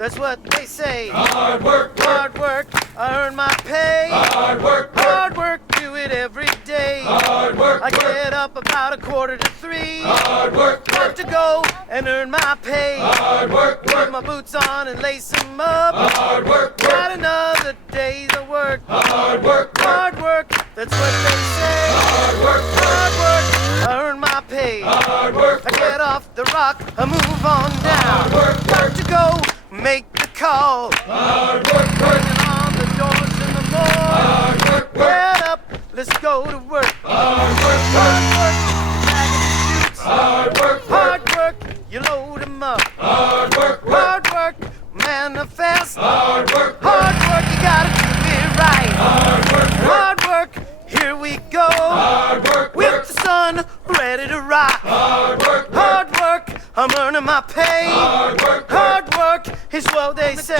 That's what they say. Hard work, Hard work, I earn my pay. hard work, Hard work, do it every day. hard work, I get up about 2:45. hard work, Got to go and earn my pay. hard work, Put my boots on and lace them up. hard work, Got another day's of work. hard work, Hard work, that's what they say. hard work, Hard work, I earn my pay. hard work, I get off the rock, I move on down. Got to go, make the call. hard work, Banging on the doors in the morning. hard work, Get up, let's go to work. hard work, Hard work, bagging the chutes. hard work, Hard work, you load 'em up. hard work, Hard work, manifest. hard work, Hard work, you gotta do it right. hard work, Hard work, here we go. hard work, With the sun ready to rock. hard work, Hard work, I'm earning my pay. hard work, Hard work is what they say.